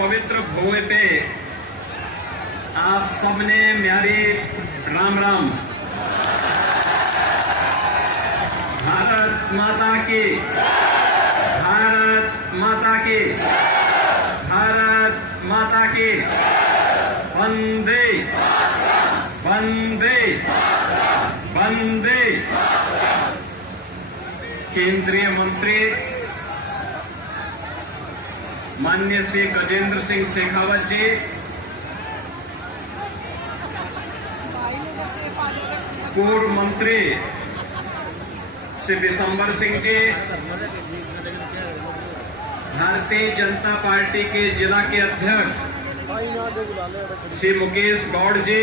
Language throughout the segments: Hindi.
पवित्र भूमि पे आप सबने म्यारी राम राम। भारत माता की, भारत माता की, भारत माता की। वंदे वंदे वंदे। केंद्रीय मंत्री माननीय श्री गजेंद्र सिंह शेखावत जी, पूर्व मंत्री श्री विशंबर सिंह जी, भारतीय जनता पार्टी के जिला के अध्यक्ष श्री मुकेश गौड़ जी,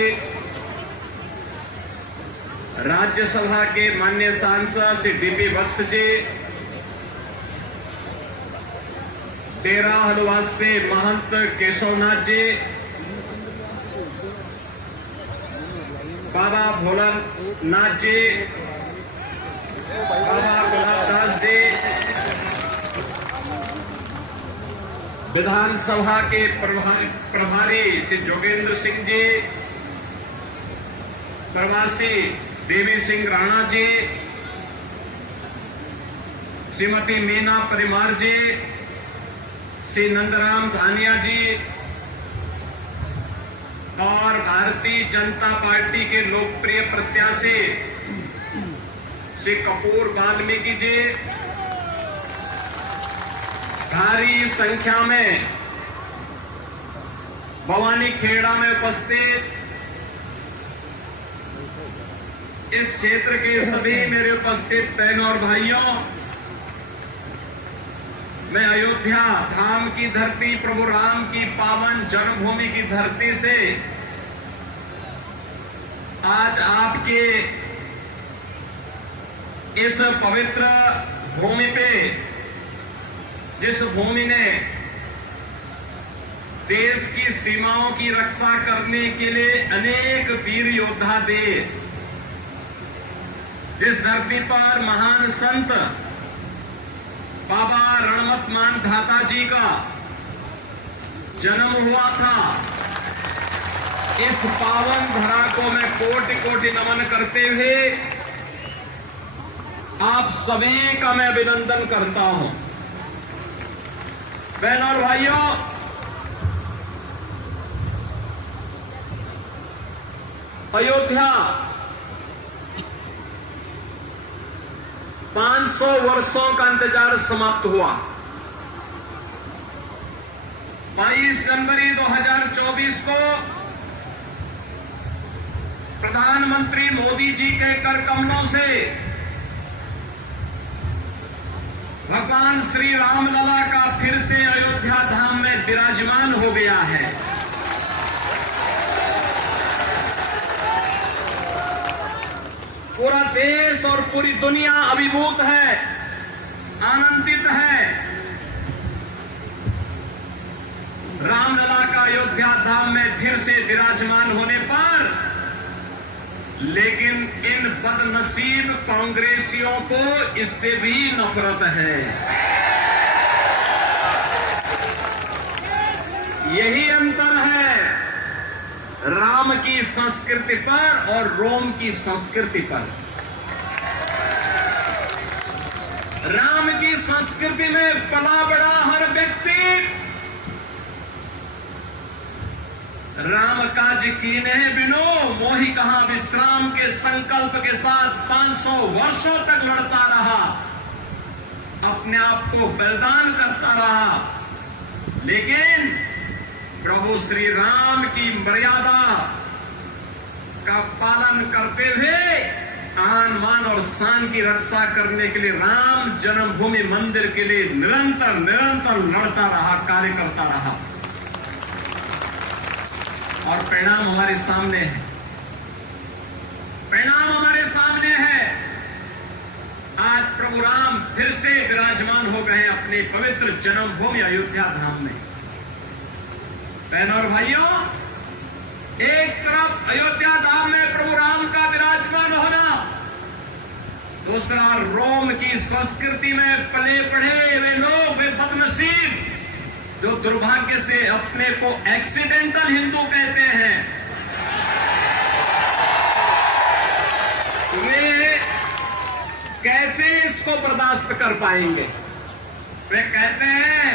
राज्यसभा के माननीय सांसद श्री डीपी वत्स जी, डेरा हलवास से महंत केशवनाथ जी, बाबा भोलानाथ जी, बाबा गुलाबदास जी, विधानसभा के प्रभारी श्री जोगेंद्र सिंह जी, प्रवासी देवी सिंह राणा जी, श्रीमती मीना परिमार जी, श्री नंदराम धानिया जी और भारतीय जनता पार्टी के लोकप्रिय प्रत्याशी श्री कपूर वाल्मीकि जी, भारी संख्या में भवानी खेड़ा में उपस्थित इस क्षेत्र के सभी मेरे उपस्थित बहनों और भाइयों, मैं अयोध्या धाम की धरती, प्रभु राम की पावन जन्मभूमि की धरती से आज आपके इस पवित्र भूमि पे, जिस भूमि ने देश की सीमाओं की रक्षा करने के लिए अनेक वीर योद्धा दे, जिस धरती पर महान संत बाबा रणमत मानधाता जी का जन्म हुआ था, इस पावन धरा को मैं कोटि कोटि नमन करते हुए आप सभी का मैं अभिनंदन करता हूं। बहनों और भाइयों, अयोध्या 500 वर्षों का इंतजार समाप्त हुआ। 22 जनवरी 2024 को प्रधानमंत्री मोदी जी के कर कमलों से भगवान श्री रामलला का फिर से अयोध्या धाम में विराजमान हो गया है। पूरा देश और पूरी दुनिया अभिभूत है, आनंदित है। रामलला का अयोध्या धाम में फिर से विराजमान होने पर, लेकिन इन बदनसीब कांग्रेसियों को इससे भी नफरत है। यही अंतर है राम की संस्कृति पर और रोम की संस्कृति पर। राम की संस्कृति में पला बड़ा हर व्यक्ति राम काज कीने बिनो मोहि कहां विश्राम के संकल्प के साथ 500 वर्षों तक लड़ता रहा, अपने आप को बलिदान करता रहा। लेकिन प्रभु श्री राम की मर्यादा का पालन करते हुए आन मान और शान की रक्षा करने के लिए राम जन्मभूमि मंदिर के लिए निरंतर निरंतर लड़ता रहा, कार्य करता रहा। और परिणाम हमारे सामने है, परिणाम हमारे सामने है। आज प्रभु राम फिर से विराजमान हो गए अपने पवित्र जन्मभूमि अयोध्या धाम में। बहनों और भाइयों, एक तरफ अयोध्या धाम में प्रभु राम का विराजमान होना, दूसरा रोम की संस्कृति में पले पढ़े वे लोग, वे बदनसीब जो दुर्भाग्य से अपने को एक्सीडेंटल हिंदू कहते हैं, वे कैसे इसको बर्दाश्त कर पाएंगे। वे कहते हैं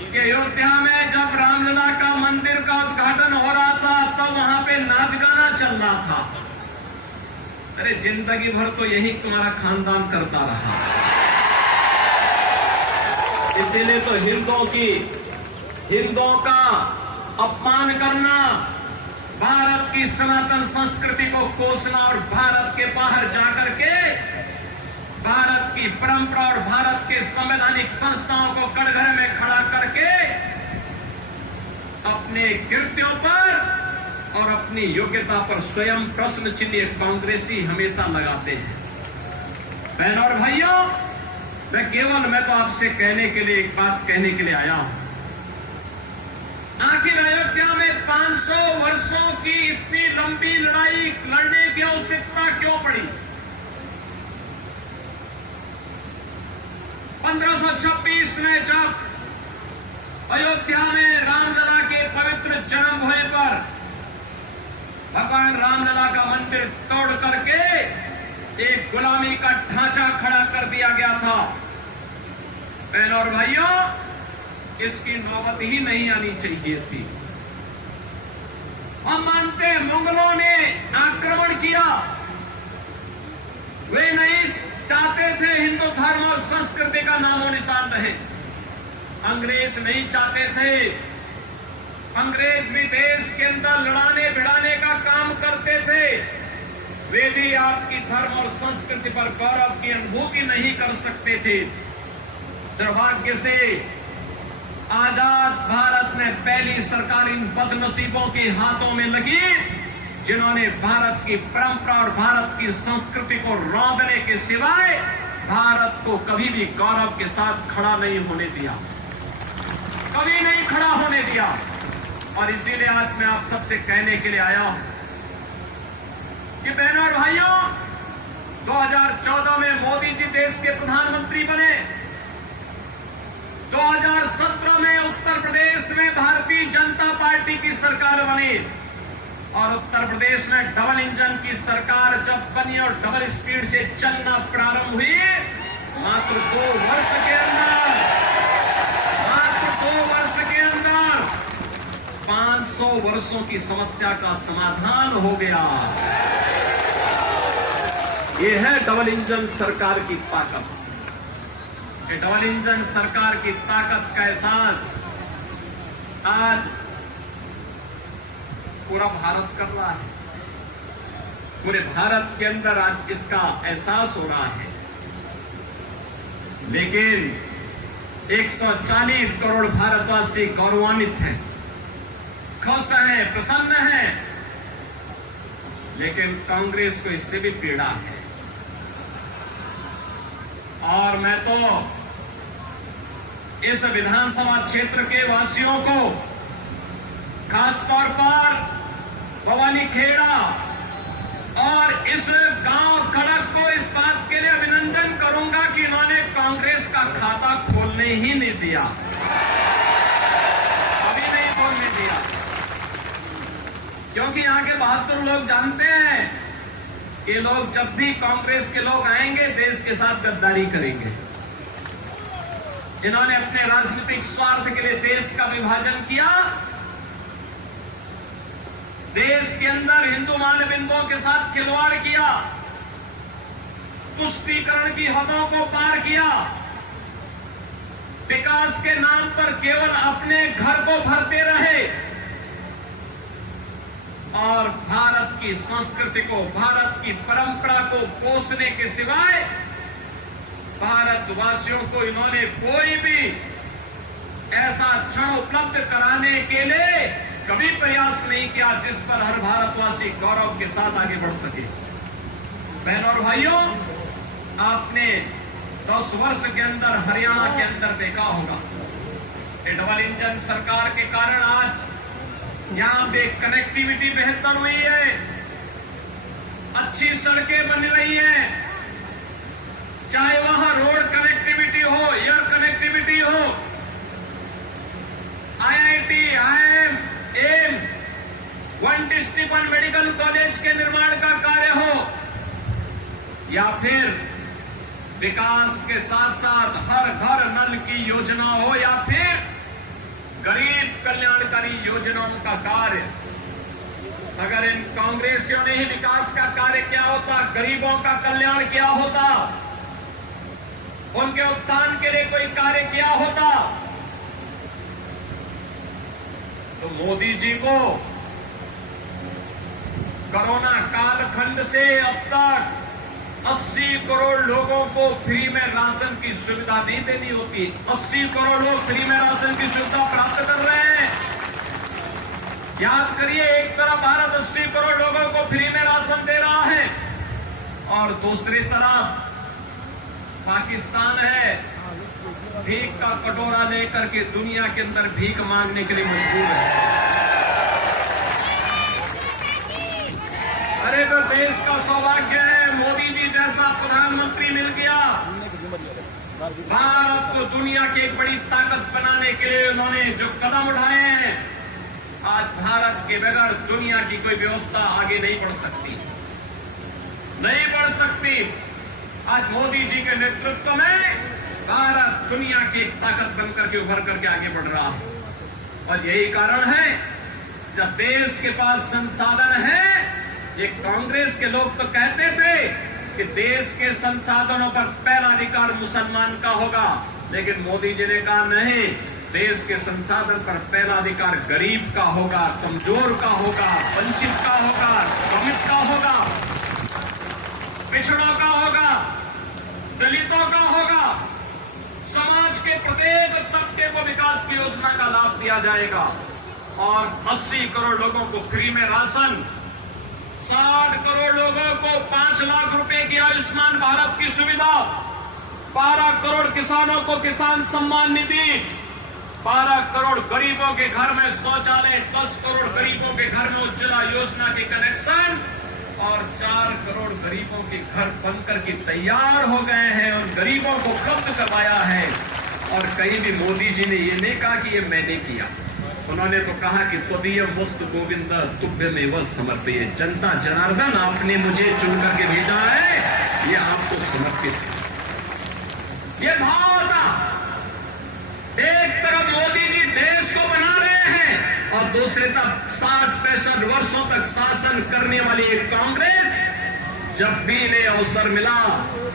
कि अयोध्या में जब रामलला का मंदिर का उद्घाटन हो रहा था तब वहां पे नाच गाना चल रहा था। अरे जिंदगी भर तो यही तुम्हारा खानदान करता रहा, इसीलिए तो हिंदुओं का अपमान करना, भारत की सनातन संस्कृति को कोसना और भारत के बाहर जाकर के भारत की परंपरा और भारत के संवैधानिक संस्थाओं को कटघरे में खड़ा करके अपने कृत्यों पर और अपनी योग्यता पर स्वयं प्रश्न चिन्ह कांग्रेसी हमेशा लगाते हैं। बहनों और भाइयों, मैं तो आपसे कहने के लिए एक बात कहने के लिए आया हूं। आखिर अयोध्या में 500 वर्षों की इतनी लंबी लड़ाई लड़ने की आवश्यकता क्यों पड़ी? 1526 में जब अयोध्या में रामलला के पवित्र जन्म हुए पर भगवान रामलला का मंदिर तोड़ करके एक गुलामी का ढांचा खड़ा कर दिया गया था। बहनों और भाइयों, इसकी नौबत ही नहीं आनी चाहिए थी। हम मानते हैं मुगलों ने आक्रमण किया, वे नहीं चाहते थे हिंदू धर्म और संस्कृति का नामो निशान रहे। अंग्रेज नहीं चाहते थे। अंग्रेज भी देश के अंदर लड़ाने भिड़ाने का काम करते थे। वे भी आपकी धर्म और संस्कृति पर गौरव की अनुभूति नहीं कर सकते थे। दुर्भाग्य से आजाद भारत में पहली सरकार इन बदनसीबों के हाथों में लगी, जिन्होंने भारत की परंपरा और भारत की संस्कृति को रौंदने के सिवाय भारत को कभी भी गौरव के साथ खड़ा नहीं होने दिया, कभी नहीं खड़ा होने दिया। और इसीलिए आज मैं आप सबसे कहने के लिए आया हूं कि बहनों और भाइयों, 2014 में मोदी जी देश के प्रधानमंत्री बने। 2017 में उत्तर प्रदेश में भारतीय जनता पार्टी की सरकार बनी और उत्तर प्रदेश में डबल इंजन की सरकार जब बनी और डबल स्पीड से चलना प्रारंभ हुई, मात्र 2 वर्ष के अंदर 500 वर्षों की समस्या का समाधान हो गया। यह है डबल इंजन सरकार की ताकत। डबल इंजन सरकार की ताकत का एहसास आज पूरा भारत कर रहा है। पूरे भारत के अंदर आज इसका एहसास हो रहा है। लेकिन 140 करोड़ भारतवासी गौरवान्वित हैं, खुश हैं, प्रसन्न हैं, लेकिन कांग्रेस को इससे भी पीड़ा है। और मैं तो इस विधानसभा क्षेत्र के वासियों को, खासतौर पर भवानी खेड़ा और इस गांव खड़क को इस बात के लिए अभिनंदन करूंगा कि इन्होंने कांग्रेस का खाता खोलने ही नहीं दिया, अभी नहीं खोलने दिया। क्योंकि यहां के बहादुर लोग जानते हैं कि लोग जब भी कांग्रेस के लोग आएंगे देश के साथ गद्दारी करेंगे। इन्होंने अपने राजनीतिक स्वार्थ के लिए देश का विभाजन किया, देश के अंदर हिंदू मानबिंदुओं के साथ खिलवाड़ किया, तुष्टीकरण की हदों को पार किया, विकास के नाम पर केवल अपने घर को भरते रहे और भारत की संस्कृति को, भारत की परंपरा को पोषने के सिवाय भारतवासियों को इन्होंने कोई भी ऐसा क्षण उपलब्ध कराने के लिए कभी प्रयास नहीं किया जिस पर हर भारतवासी गौरव के साथ आगे बढ़ सके। बहनों और भाइयों, आपने 10 वर्ष के अंदर हरियाणा के अंदर देखा होगा, डबल इंजन सरकार के कारण आज यहां पे कनेक्टिविटी बेहतर हुई है, अच्छी सड़कें बन रही हैं, चाहे वहां रोड कनेक्टिविटी हो, एयर कनेक्टिविटी हो, या फिर विकास के साथ साथ हर घर नल की योजना हो, या फिर गरीब कल्याणकारी योजनाओं का कार्य। अगर इन कांग्रेसियों ने ही विकास का कार्य किया होता, गरीबों का कल्याण किया होता, उनके उत्थान के लिए कोई कार्य किया होता, तो मोदी जी को कोरोना कालखंड से अब तक 80 करोड़ लोगों को फ्री में राशन की सुविधा नहीं देनी होती। 80 करोड़ लोग फ्री में राशन की सुविधा प्राप्त कर रहे हैं। याद करिए, एक तरफ भारत 80 करोड़ लोगों को फ्री में राशन दे रहा है और दूसरी तरफ पाकिस्तान है, भीख का कटोरा लेकर के दुनिया के अंदर भीख मांगने के लिए मजबूर है। अरे तो देश का सौभाग्य है, मोदी जी जैसा प्रधानमंत्री मिल गया। भारत को दुनिया की एक बड़ी ताकत बनाने के लिए उन्होंने जो कदम उठाए हैं, आज भारत के बगैर दुनिया की कोई व्यवस्था आगे नहीं बढ़ सकती, नहीं बढ़ सकती। आज मोदी जी के नेतृत्व में भारत दुनिया की एक ताकत बनकर के उभर करके आगे बढ़ रहा है। और यही कारण है, जब देश के पास संसाधन है, ये कांग्रेस के लोग तो कहते थे कि देश के संसाधनों पर पहला अधिकार मुसलमान का होगा, लेकिन मोदी जी ने कहा नहीं, देश के संसाधन पर पहला अधिकार गरीब का होगा, कमजोर का होगा, वंचित का होगा, दलित का होगा, पिछड़ों का होगा, दलितों का होगा। समाज के प्रत्येक तबके को विकास की योजना का लाभ दिया जाएगा। और 80 करोड़ लोगों को फ्री में राशन, 60 करोड़ लोगों को 5 लाख रुपए की आयुष्मान भारत की सुविधा, 12 करोड़ किसानों को किसान सम्मान निधि, 12 करोड़ गरीबों के घर में शौचालय, 10 करोड़ गरीबों के घर में उज्ज्वला योजना के कनेक्शन और 4 करोड़ गरीबों के घर बनकर के तैयार हो गए हैं। उन गरीबों को उपलब्ध करवाया है। और कहीं भी मोदी जी ने ये नहीं कहा कि ये मैंने किया, उन्होंने तो कहा कि त्वदीय वस्तु गोविंद तुभ्यमेव समर्पये। जनता जनार्दन, आपने मुझे चुन करके भेजा है, ये आपको समर्पित है। ये भाव था। एक तरफ मोदी जी देश को बना रहे हैं और दूसरी तरफ 60-65 वर्षों तक शासन करने वाली एक कांग्रेस, जब भी इन्हें अवसर मिला,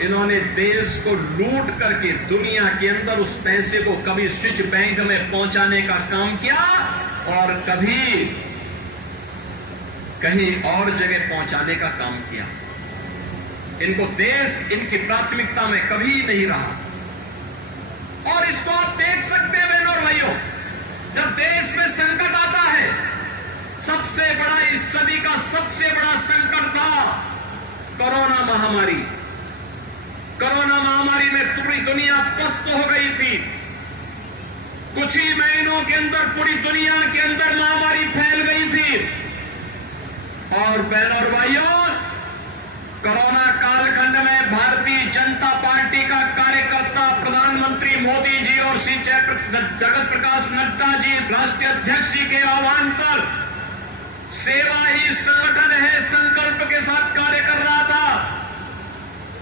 इन्होंने देश को लूट करके दुनिया के अंदर उस पैसे को कभी स्विच बैंक में पहुंचाने का काम किया और कभी कहीं और जगह पहुंचाने का काम किया। इनको देश इनकी प्राथमिकता में कभी नहीं रहा। और इसको आप देख सकते हैं बहनों और भाइयों, जब देश में संकट आता है, सबसे बड़ा इस सदी का सबसे बड़ा संकट था कोरोना महामारी। कोरोना महामारी में पूरी दुनिया पस्त हो गई थी। कुछ ही महीनों के अंदर पूरी दुनिया के अंदर महामारी फैल गई थी। और बहनों और भाइयों, कोरोना कालखंड में भारतीय जनता पार्टी का कार्यकर्ता प्रधानमंत्री मोदी जी और श्री जगत प्रकाश नड्डा जी राष्ट्रीय अध्यक्ष जी के आह्वान पर सेवा ही संगठन है संकल्प के साथ कार्य कर रहा था।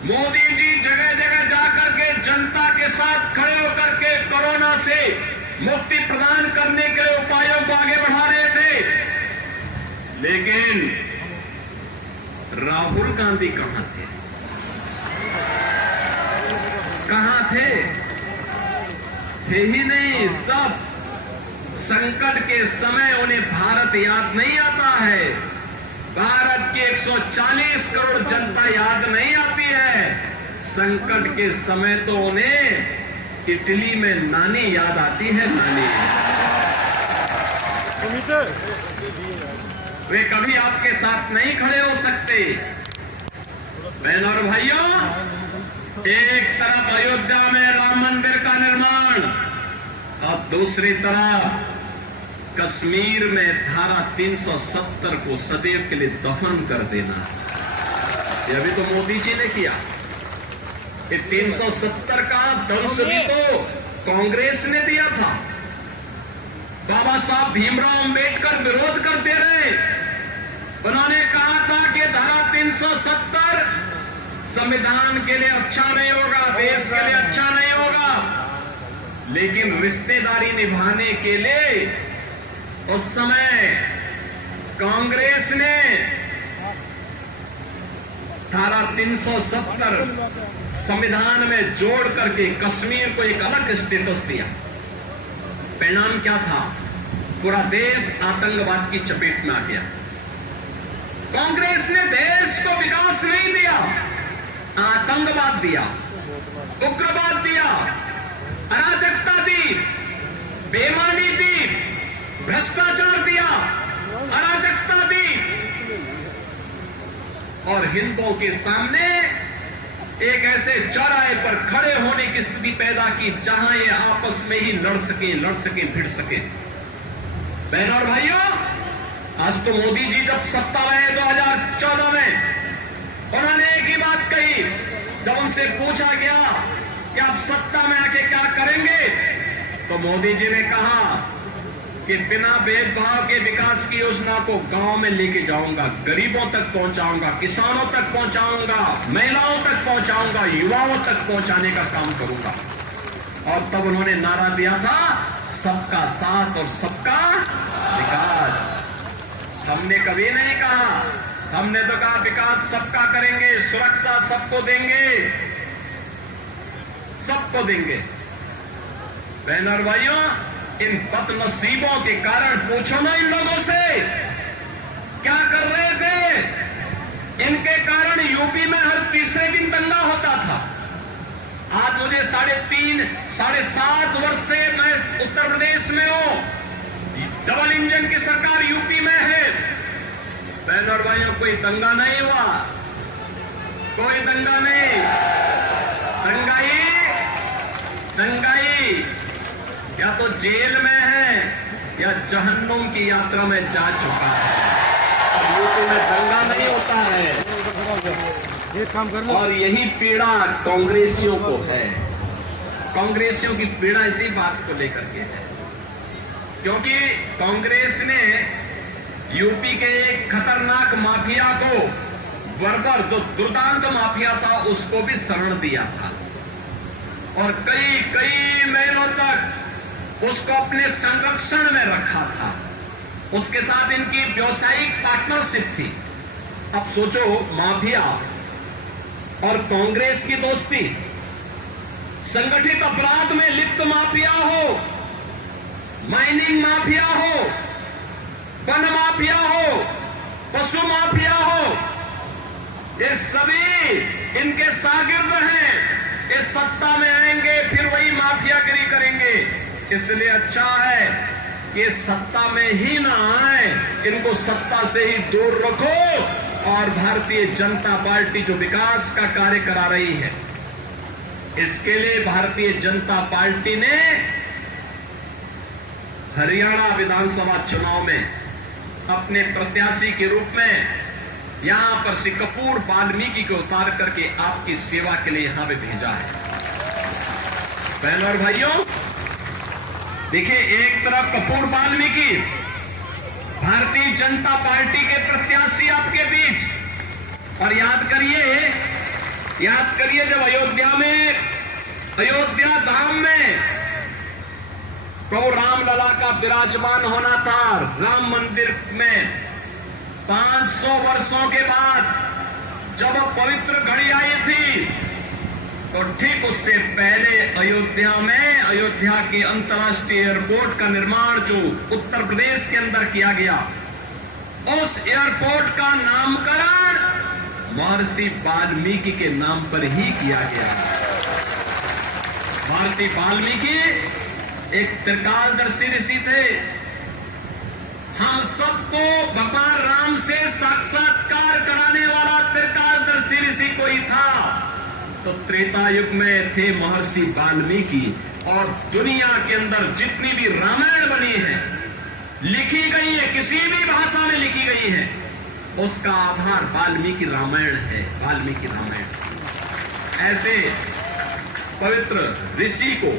मोदी जी जगह जगह जाकर के जनता के साथ खड़े होकर के कोरोना से मुक्ति प्रदान करने के लिए उपायों को आगे बढ़ा रहे थे। लेकिन राहुल गांधी कहां थे? कहां थे? थे ही नहीं। सब संकट के समय उन्हें भारत याद नहीं आता है, भारत की 140 करोड़ जनता याद नहीं आती है। संकट के समय तो उन्हें इटली में नानी याद आती है। नानी, वे कभी आपके साथ नहीं खड़े हो सकते। बहनों और भाइयों, एक तरफ अयोध्या में राम मंदिर का निर्माण और दूसरी तरफ कश्मीर में धारा 370 को सदैव के लिए दफन कर देना। यह भी तो मोदी जी ने किया। ये 370 का दंश भी तो कांग्रेस ने दिया था। बाबा साहब भीमराव अंबेडकर विरोध करते रहे। उन्होंने कहा था कि धारा 370 संविधान के लिए अच्छा नहीं होगा, देश के लिए अच्छा नहीं होगा, लेकिन रिश्तेदारी निभाने के लिए उस समय कांग्रेस ने धारा 370 संविधान में जोड़ करके कश्मीर को एक अलग स्टेटस दिया। परिणाम क्या था? पूरा देश आतंकवाद की चपेट में आ गया। कांग्रेस ने देश को विकास नहीं दिया, आतंकवाद दिया, उग्रवाद दिया, अराजकता दी, बेईमानी दी, भ्रष्टाचार दिया, अराजकता दी और हिंदुओं के सामने एक ऐसे चौराहे पर खड़े होने की स्थिति पैदा की जहां ये आपस में ही लड़ सके भिड़ सके। बहनों और भाइयों, आज तो मोदी जी जब सत्ता में 2014 में उन्होंने एक ही बात कही। जब उनसे पूछा गया कि आप सत्ता में आके क्या करेंगे, तो मोदी जी ने कहा कि बिना भेदभाव के विकास की योजना को गांव में लेके जाऊंगा, गरीबों तक पहुंचाऊंगा, किसानों तक पहुंचाऊंगा, महिलाओं तक पहुंचाऊंगा, युवाओं तक पहुंचाने का काम करूंगा। और तब उन्होंने नारा दिया था, सबका साथ और सबका विकास। हमने कभी नहीं कहा, हमने तो कहा विकास सबका करेंगे, सुरक्षा सबको देंगे, सबको देंगे। बहनों और भाइयों, इन बदनसीबों के कारण पूछो ना इन लोगों से क्या कर रहे थे। इनके कारण यूपी में हर तीसरे दिन दंगा होता था। आज मुझे 3.5-7 वर्ष से मैं उत्तर प्रदेश में हूं, डबल इंजन की सरकार यूपी में है। बहनों और भाइयों, कोई दंगा नहीं हुआ, कोई दंगा नहीं। दंगाई या तो जेल में है या जहन्नुम की यात्रा में जा चुका है। यूपी में दंगा नहीं होता है। एक काम करना। और यही पीड़ा कांग्रेसियों को है। कांग्रेसियों की पीड़ा इसी बात को लेकर के है, क्योंकि कांग्रेस ने यूपी के एक खतरनाक माफिया को, बर्बर जो दुर्दांत माफिया था, उसको भी शरण दिया था और कई महीनों तक उसको अपने संरक्षण में रखा था। उसके साथ इनकी व्यावसायिक पार्टनरशिप थी। अब सोचो, माफिया और कांग्रेस की दोस्ती, संगठित अपराध में लिप्त माफिया हो, माइनिंग माफिया हो, वन माफिया हो, पशु माफिया हो, ये सभी इनके शागिर्द हैं। इस सत्ता में आएंगे फिर वही माफियागिरी करेंगे। इसलिए अच्छा है कि सत्ता में ही ना आए, इनको सत्ता से ही दूर रखो। और भारतीय जनता पार्टी जो विकास का कार्य करा रही है, इसके लिए भारतीय जनता पार्टी ने हरियाणा विधानसभा चुनाव में अपने प्रत्याशी के रूप में यहां पर से कपूर वाल्मीकि को उतार करके आपकी सेवा के लिए यहां पे भेजा है। बहनों और भाइयों, देखिए, एक तरफ कपूर वाल्मीकि भारतीय जनता पार्टी के प्रत्याशी आपके बीच, और याद करिए जब अयोध्या धाम में प्रभु रामलला का विराजमान होना था, राम मंदिर में 500 वर्षों के बाद जब पवित्र घड़ी आई थी, तो ठीक उससे पहले अयोध्या के अंतर्राष्ट्रीय एयरपोर्ट का निर्माण जो उत्तर प्रदेश के अंदर किया गया, उस एयरपोर्ट का नामकरण महर्षि वाल्मीकि के नाम पर ही किया गया। महर्षि वाल्मीकि एक त्रिकालदर्शी ऋषि थे। हम सबको भगवान राम से साक्षात्कार कराने वाला त्रिकालदर्शी ऋषि कोई था, तो त्रेता युग में थे महर्षि वाल्मीकि। और दुनिया के अंदर जितनी भी रामायण बनी है, लिखी गई है, किसी भी भाषा में लिखी गई है, उसका आधार वाल्मीकि रामायण है। वाल्मीकि रामायण। ऐसे पवित्र ऋषि को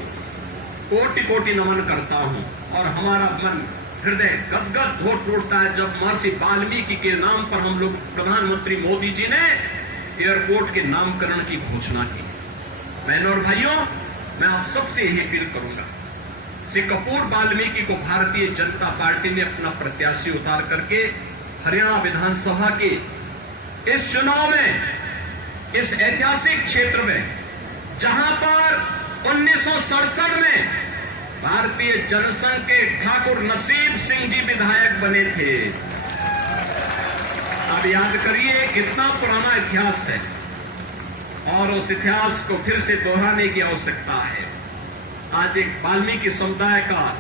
कोटि कोटि नमन करता हूं और हमारा मन, हृदय गदगद हो उठता है जब महर्षि वाल्मीकि के नाम पर हम लोग, प्रधानमंत्री मोदी जी ने एयरपोर्ट के नामकरण की घोषणा की। बहनों और भाइयों, मैं आप सबसे यही अपील करूंगा, श्री कपूर वाल्मीकि को भारतीय जनता पार्टी ने अपना प्रत्याशी उतार करके हरियाणा विधानसभा के इस चुनाव में, इस ऐतिहासिक क्षेत्र में, जहां पर 1967 में भारतीय जनसंघ के ठाकुर नसीब सिंह जी विधायक बने थे। अब याद करिए कितना पुराना इतिहास है और उस इतिहास को फिर से दोहराने की आवश्यकता है। आज एक वाल्मीकि समुदाय का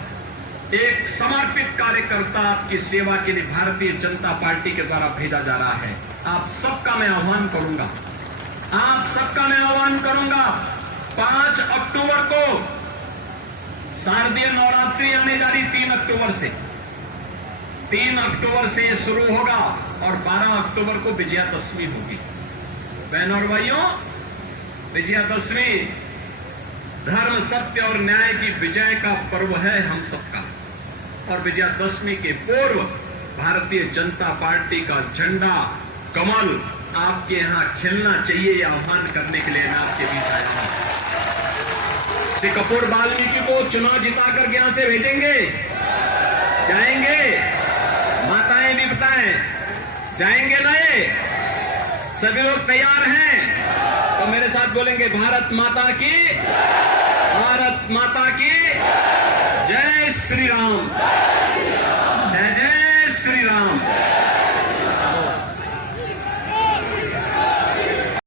एक समर्पित कार्यकर्ता आपकी सेवा के लिए भारतीय जनता पार्टी के द्वारा भेजा जा रहा है। आप सबका मैं आह्वान करूंगा, 5 अक्टूबर को शारदीय नवरात्रि आने जा रही, 3 अक्टूबर से शुरू होगा और 12 अक्टूबर को विजयादशमी होगी। बहनों और भाइयों, विजयादशमी धर्म, सत्य और न्याय की विजय का पर्व है हम सबका, और विजयादशमी के पूर्व भारतीय जनता पार्टी का झंडा, कमल आपके यहां खिलना चाहिए, यह आह्वान करने के लिए मैं आपके बीच आया हूं। श्री कपूर वाल्मीकि को चुनाव जिता करके यहां से भेजेंगे, जाएंगे? माताएं भी बताएं, जाएंगे नहीं? सभी लोग तैयार हैं तो मेरे साथ बोलेंगे, भारत माता की, भारत माता की जय श्री राम, जय जय श्री राम।